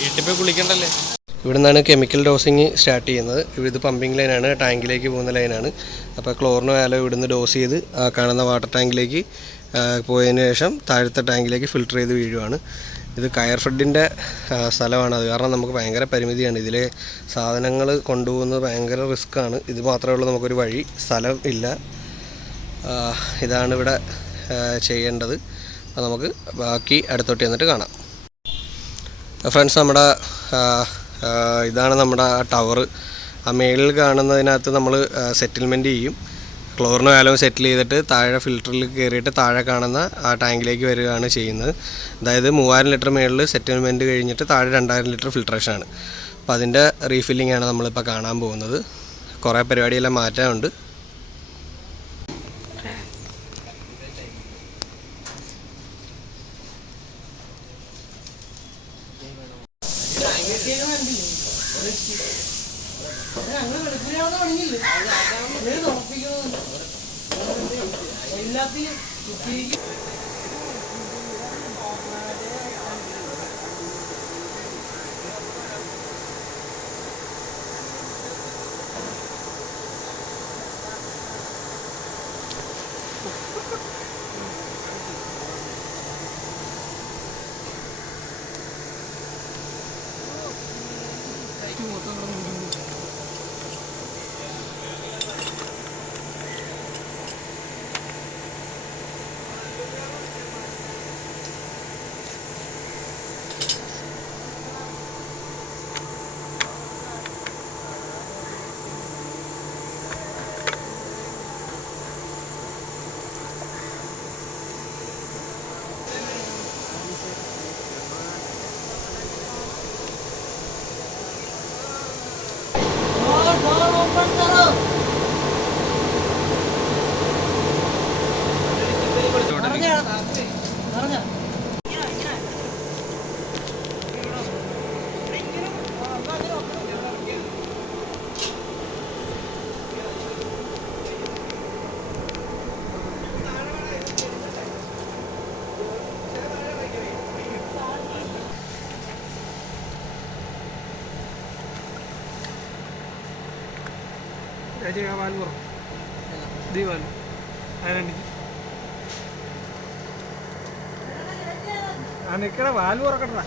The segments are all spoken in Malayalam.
വീട്ടിൽ കുളിക്കണ്ടല്ലേ. ഇവിടെ നിന്നാണ് കെമിക്കൽ ഡോസിങ് സ്റ്റാർട്ട് ചെയ്യുന്നത്. ഇത് പമ്പിങ് ലൈനാണ്, ടാങ്കിലേക്ക് പോകുന്ന ലൈനാണ്. അപ്പോൾ ക്ലോറിന് വാല ഇവിടുന്ന് ഡോസ് ചെയ്ത് ആ കാണുന്ന വാട്ടർ ടാങ്കിലേക്ക് പോയതിന് ശേഷം താഴത്തെ ടാങ്കിലേക്ക് ഫിൽട്ടർ ചെയ്ത് വീഴുവാണ്. ഇത് കയർ ഫെഡിൻ്റെ സ്ഥലമാണ്. അത് കാരണം നമുക്ക് ഭയങ്കര പരിമിതിയാണ്. ഇതിലെ സാധനങ്ങൾ കൊണ്ടുപോകുന്നത് ഭയങ്കര റിസ്ക്കാണ്. ഇത് മാത്രമേ ഉള്ളൂ നമുക്കൊരു വഴി, സ്ഥലം ഇല്ല. ഇതാണ് ഇവിടെ ചെയ്യേണ്ടത്. അപ്പോൾ നമുക്ക് ബാക്കി അടുത്തോട്ട് ചെന്നിട്ട് കാണാം. ഫ്രണ്ട്സ്, നമ്മുടെ ഇതാണ് നമ്മുടെ ടവർ. ആ മേളിൽ കാണുന്നതിനകത്ത് നമ്മൾ സെറ്റിൽമെൻറ്റ് ചെയ്യും. ക്ലോറിന് വാലവ് സെറ്റിൽ ചെയ്തിട്ട് താഴെ ഫിൽറ്ററിൽ കയറിയിട്ട് താഴെ കാണുന്ന ആ ടാങ്കിലേക്ക് വരികയാണ് ചെയ്യുന്നത്. അതായത് 3000 ലിറ്റർ മേളിൽ സെറ്റിൽമെൻറ്റ് കഴിഞ്ഞിട്ട് താഴെ 2000 ലിറ്റർ ഫിൽട്രേഷനാണ്. അപ്പോൾ അതിൻ്റെ റീഫില്ലിംഗ് ആണ് നമ്മളിപ്പോൾ കാണാൻ പോകുന്നത്. കുറേ പരിപാടിയെല്ലാം മാറ്റാനുണ്ട്. ఇక్కడ వాళ్ళు ఉరకట్రా.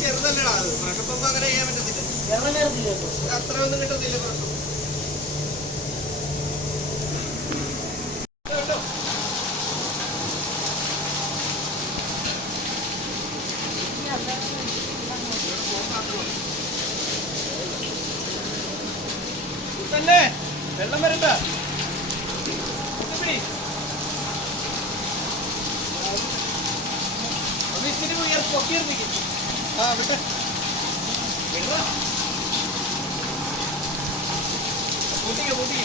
ചെറുതല്ലടാ, പ്രഷപ്പം അങ്ങനെ ചെയ്യാൻ പറ്റത്തില്ല. അത്രയൊന്നും കിട്ടത്തില്ല പ്രഷം. വെള്ളം വരണ്ട. പൊക്കിയിരുന്നിക്കും. ആ വിട്ടെ കൂട്ടിക്ക കൂട്ടിക്ക.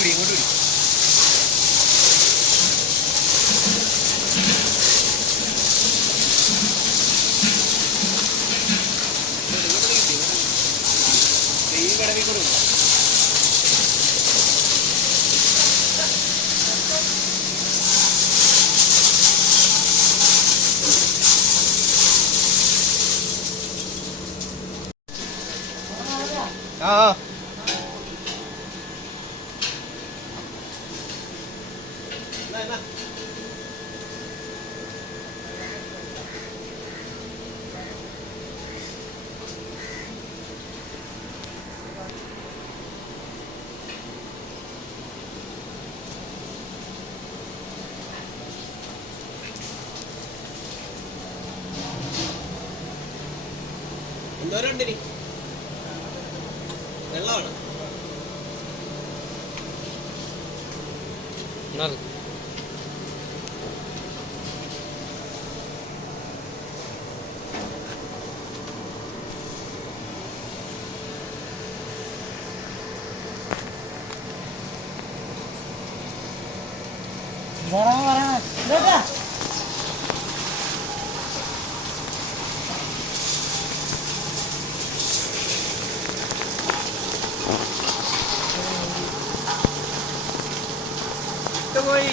ഇങ്ങോട്ട് ആ എന്തോരം ഉണ്ട് വെള്ളമാണ് പോയി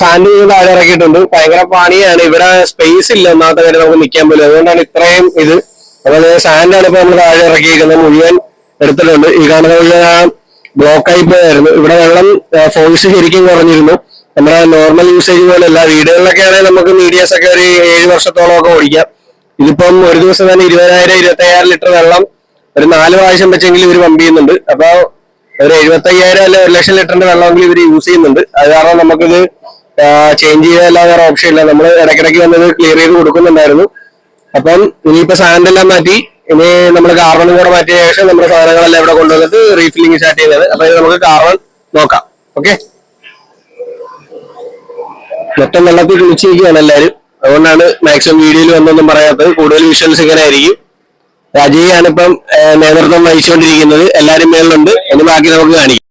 സാൻഡ് താഴെ ഇറക്കിയിട്ടുണ്ട്. ഭയങ്കര പണിയാണ്, ഇവിടെ സ്പേസ് ഇല്ല ഒന്നാമത്തെ കാര്യം നമുക്ക് നിൽക്കാൻ പോലും. അതുകൊണ്ടാണ് ഇത്രയും ഇത്. അതുപോലെ സാൻഡാണ് ഇപ്പൊ നമ്മൾ താഴെ ഇറക്കിയിരിക്കുന്നത്, മുഴുവൻ എടുത്തിട്ടുണ്ട്. ഈ കാണുന്ന മുഴുവൻ ബ്ലോക്ക് ആയി പോയായിരുന്നു. ഇവിടെ വെള്ളം ഫോഴ്സ് ശരിക്കും കുറഞ്ഞിരുന്നു. നമ്മുടെ നോർമൽ യൂസേജ് പോലെയല്ല. വീടുകളിലൊക്കെ ആണെങ്കിൽ നമുക്ക് മീഡിയസ് ഒക്കെ ഒരു 7 വർഷത്തോളം ഒക്കെ ഓടിക്കാം. ഇതിപ്പം ഒരു ദിവസം തന്നെ 20,000-25,000 ലിറ്റർ വെള്ളം ഒരു 4 പ്രാവശ്യം വെച്ചെങ്കിലും ഇവർ പമ്പ് ചെയ്യുന്നുണ്ട്. അപ്പൊ ഒരു 75,000 അല്ലെ 1,00,000 ലിറ്ററിന്റെ വെള്ളമെങ്കിലും ഇവർ യൂസ് ചെയ്യുന്നുണ്ട്. അത് കാരണം നമുക്കിത് ചേഞ്ച് ചെയ്യാൻ വേറെ ഓപ്ഷൻ ഇല്ല. നമ്മൾ ഇടയ്ക്കിടയ്ക്ക് വന്നത് ക്ലിയർ ചെയ്ത് കൊടുക്കുന്നുണ്ടായിരുന്നു. അപ്പം ഇനിയിപ്പോ സാൻഡെല്ലാം മാറ്റി ഇനി നമ്മൾ കാർബണും കൂടെ മാറ്റിയ ശേഷം നമ്മുടെ സാധനങ്ങളെല്ലാം ഇവിടെ കൊണ്ടുവന്നിട്ട് റീഫില്ലിംഗ് സ്റ്റാർട്ട് ചെയ്യുന്നത്. അപ്പൊ ഇത് നമുക്ക് കാർബൺ നോക്കാം. ഓക്കെ, മൊത്തം വെള്ളത്തിൽ കുളിച്ചിരിക്കുകയാണ് എല്ലാവരും. അതുകൊണ്ടാണ് മാക്സിമം വീഡിയോയിൽ വന്നൊന്നും പറയാത്തത്. കൂടുതൽ വിഷ്വൽസ് ഇങ്ങനെ ആയിരിക്കും. രാജീവാണ് ഇപ്പം നേതൃത്വം വഹിച്ചുകൊണ്ടിരിക്കുന്നത്. എല്ലാരും മേളിലുണ്ട്. ഇനി ബാക്കി നമുക്ക് കാണിക്കാം.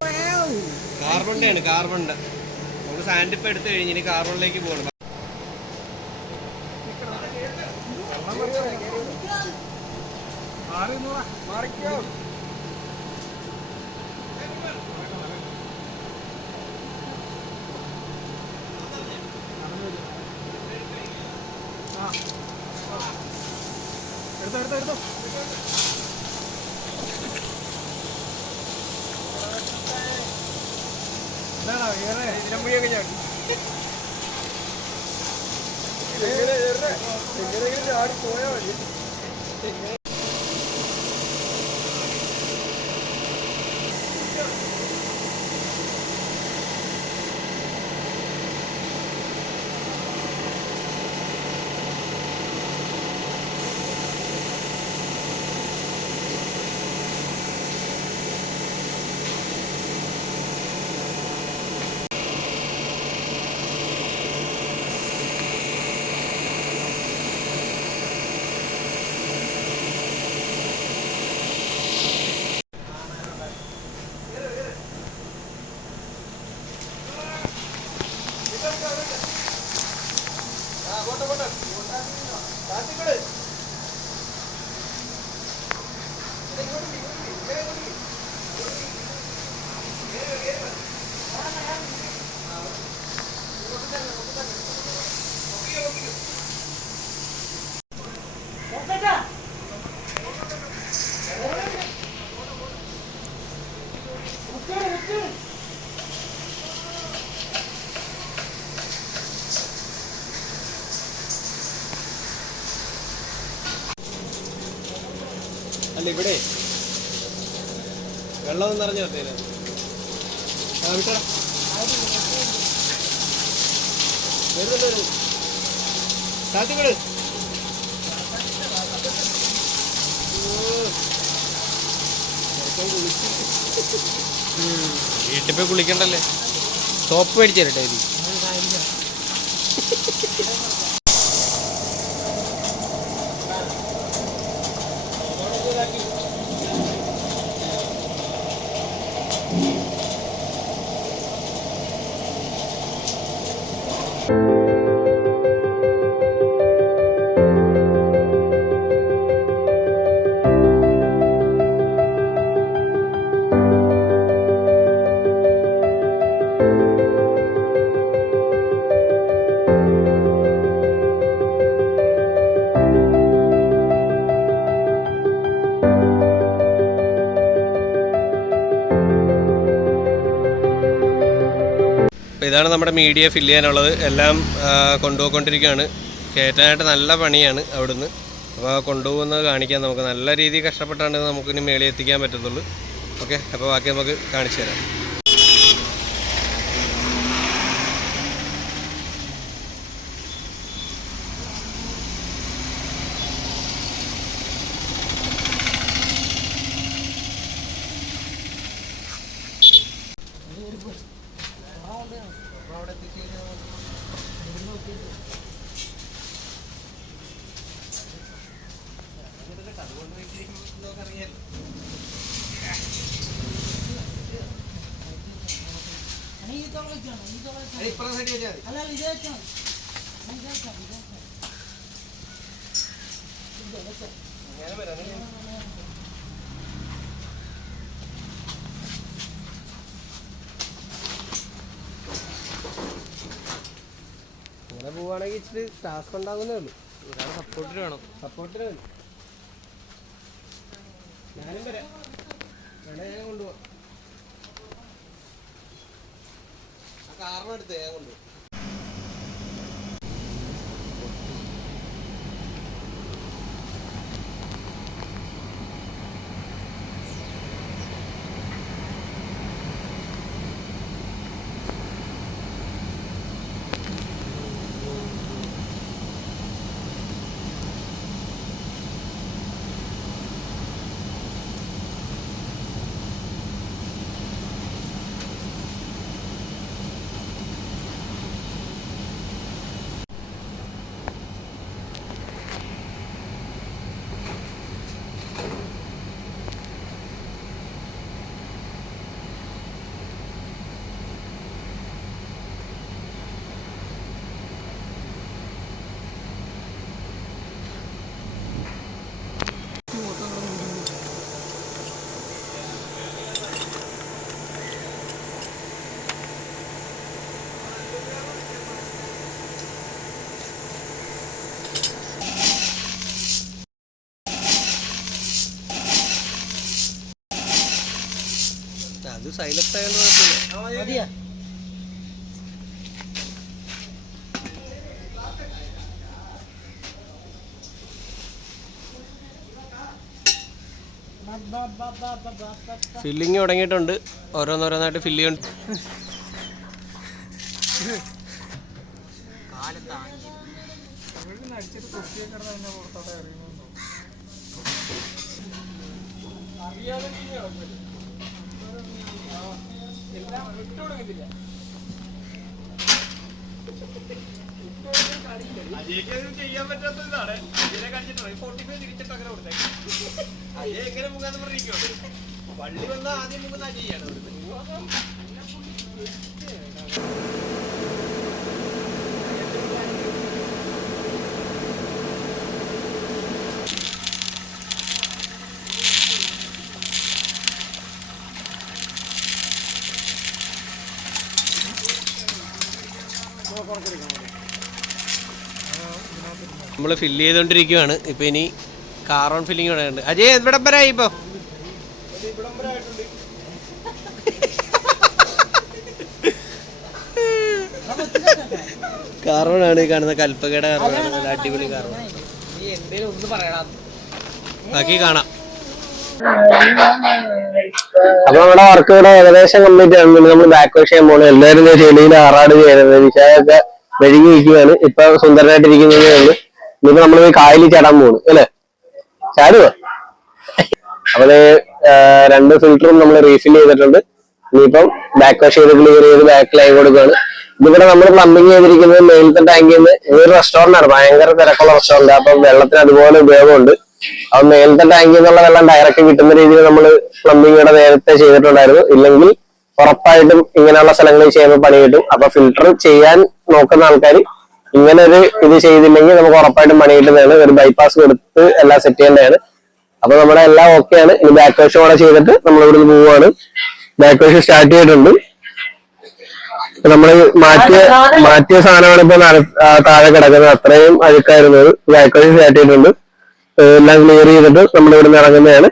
കാർബണിന്റെ ആണ്, കാർബണിന്റെ നമുക്ക് സാൻഡ് ഇപ്പൊ എടുത്തു കഴിഞ്ഞ് ഇനി കാർബണിലേക്ക് പോകണം. എടുത്തോ എന്താണോ ഇതിനമ്പുഴിയൊക്കെ ചാടി എങ്ങനെയെങ്കിലും ചാടി പോയാൽ മതി. അല്ല ഇവിടെ വെള്ളം നിറഞ്ഞു വന്നേനെ. ആ വിട്ടടാ, വരുന്നുണ്ട്, താത്തിക്കള്. വീട്ടിൽ പോയി കുളിക്കണ്ടല്ലേ, സോപ്പ് മേടിച്ചു തരട്ടെ. അപ്പോൾ ഇതാണ് നമ്മുടെ മീഡിയ ഫില്ല് ചെയ്യാനുള്ളത്. എല്ലാം കൊണ്ടുപോയിക്കൊണ്ടിരിക്കുകയാണ്. കയറ്റാനായിട്ട് നല്ല പണിയാണ് അവിടുന്ന്. അപ്പോൾ കൊണ്ടുപോകുന്നത് കാണിക്കാം. നമുക്ക് നല്ല രീതിയിൽ കഷ്ടപ്പെട്ടാണ് നമുക്കിനി മേളിൽ എത്തിക്കാൻ പറ്റത്തുള്ളൂ. ഓക്കെ, അപ്പോൾ ബാക്കി നമുക്ക് കാണിച്ചു തരാം. അങ്ങനെ പോവുകയാണെങ്കിൽ ഇച്ചിരി ടാസ്ക് ഉണ്ടാകുന്നേ ഉള്ളൂ. സപ്പോർട്ടിന് വേണം. ഞാനും വരാം. വേണേ ഞാൻ കൊണ്ടുപോവാം. ആ കാറിന് എടുത്ത് ഞാൻ കൊണ്ടുപോകും. അത് സൈലന്റ് ആയതുകൊണ്ട് കുഴപ്പമില്ല. ഫില്ലിങ് തുടങ്ങിയിട്ടുണ്ട്. ഓരോന്നോരോന്നായിട്ട് ഫില്ല് ചെയ്യുന്നുണ്ട്. ചെയ്യാൻ പറ്റാത്ത ഇതാണ്. ഇതിനെ കാണിച്ചിട്ട് 45 തിരിച്ചിട്ട് അങ്ങനെ കൊടുത്തേ. അജയ് എങ്ങനെ മുങ്ങാന്ന് പറഞ്ഞിരിക്കോ? വള്ളി വന്ന ആദ്യം മുങ്ങുന്ന അജയാണ്. നമ്മൾ ഫില്ല് ചെയ്തുകൊണ്ടിരിക്കുകയാണ്. ഇപ്പം ഇനി കാർബൺ ഫില്ലിങ് ഇവിടെ ഉണ്ട്. അജയ് എവിടം വരെ ആയി ഇപ്പോൾ? കാർബൺ ആണ് ഈ കാണുന്ന കൽപ്പകയുടെ കാർബൺ. അടിപൊളി കാർബൺ. ബാക്കി കാണാം. അപ്പൊ നമ്മുടെ വർക്ക് ഇവിടെ ഏകദേശം കംപ്ലീറ്റ് ആണ്. നമ്മൾ ബാക്ക് വാഷ് ചെയ്യാൻ പോകുന്നത്. എല്ലാവരും ചെടിയിൽ ആറാട് ചെയ്യുന്നത്. വിശാഖൊക്കെ മെഴുകി വയ്ക്കുകയാണ്. ഇപ്പൊ സുന്ദരനായിട്ടിരിക്കുന്നതേ ഉള്ളൂ. ഇനിയിപ്പോ നമ്മൾ കായലിൽ ചാടാൻ പോകുന്നു അല്ലേ? ചാടുക. അവള് 2 ഫിൽറ്ററും നമ്മൾ റീഫിൽ ചെയ്തിട്ടുണ്ട്. ഇനിയിപ്പം ബാക്ക് വാഷ് ചെയ്ത് ക്ലിയർ ചെയ്ത് ബാക്കിലായി കൊടുക്കുകയാണ്. ഇതിവിടെ നമ്മൾ പ്ലംബിങ് ചെയ്തിരിക്കുന്നത് മേലത്തെ ടാങ്കിൽ നിന്ന്. ഇതൊരു റെസ്റ്റോറന്റ് ആണ്, ഭയങ്കര തിരക്കുള്ള റെസ്റ്റോറന്റ്. അപ്പൊ വെള്ളത്തിന് അതുപോലെ ഉപയോഗമുണ്ട്. അപ്പൊ മേലത്തെ ടാങ്കിൽ നിന്നുള്ള വെള്ളം ഡയറക്റ്റ് കിട്ടുന്ന രീതിയിൽ നമ്മൾ പ്ലംബിങ് ഇവിടെ നേരത്തെ ചെയ്തിട്ടുണ്ടായിരുന്നു. ഇല്ലെങ്കിൽ ഉറപ്പായിട്ടും ഇങ്ങനെയുള്ള സ്ഥലങ്ങളിൽ ചെയ്യുമ്പോൾ പണി കിട്ടും. അപ്പൊ ഫിൽട്ടർ ചെയ്യാൻ നോക്കുന്ന ആൾക്കാർ ഇങ്ങനെ ഒരു ഇത് ചെയ്തില്ലെങ്കിൽ നമുക്ക് ഉറപ്പായിട്ടും പണി കിട്ടുന്നതാണ്. ഒരു ബൈപ്പാസ് കൊടുത്ത് എല്ലാം സെറ്റ് ചെയ്യേണ്ടതാണ്. അപ്പൊ നമ്മുടെ എല്ലാം ഓക്കെയാണ്. ഇനി ബാക്ക് വാഷ് കൂടെ ചെയ്തിട്ട് നമ്മൾ ഇവിടുന്ന് പോവുകയാണ്. ബാക്ക് വാഷ് സ്റ്റാർട്ട് ചെയ്തിട്ടുണ്ട്. നമ്മൾ മാറ്റിയ സാധനമാണ് ഇപ്പൊ താഴെ കിടക്കുന്നത്. അത്രയും അഴുക്കായിരുന്നത്. ബാക്ക് വാഷ് സ്റ്റാർട്ട് ചെയ്തിട്ടുണ്ട്. എല്ലാം ക്ലിയർ ചെയ്തിട്ട് നമ്മൾ ഇവിടുന്ന് ഇറങ്ങുന്നതാണ്.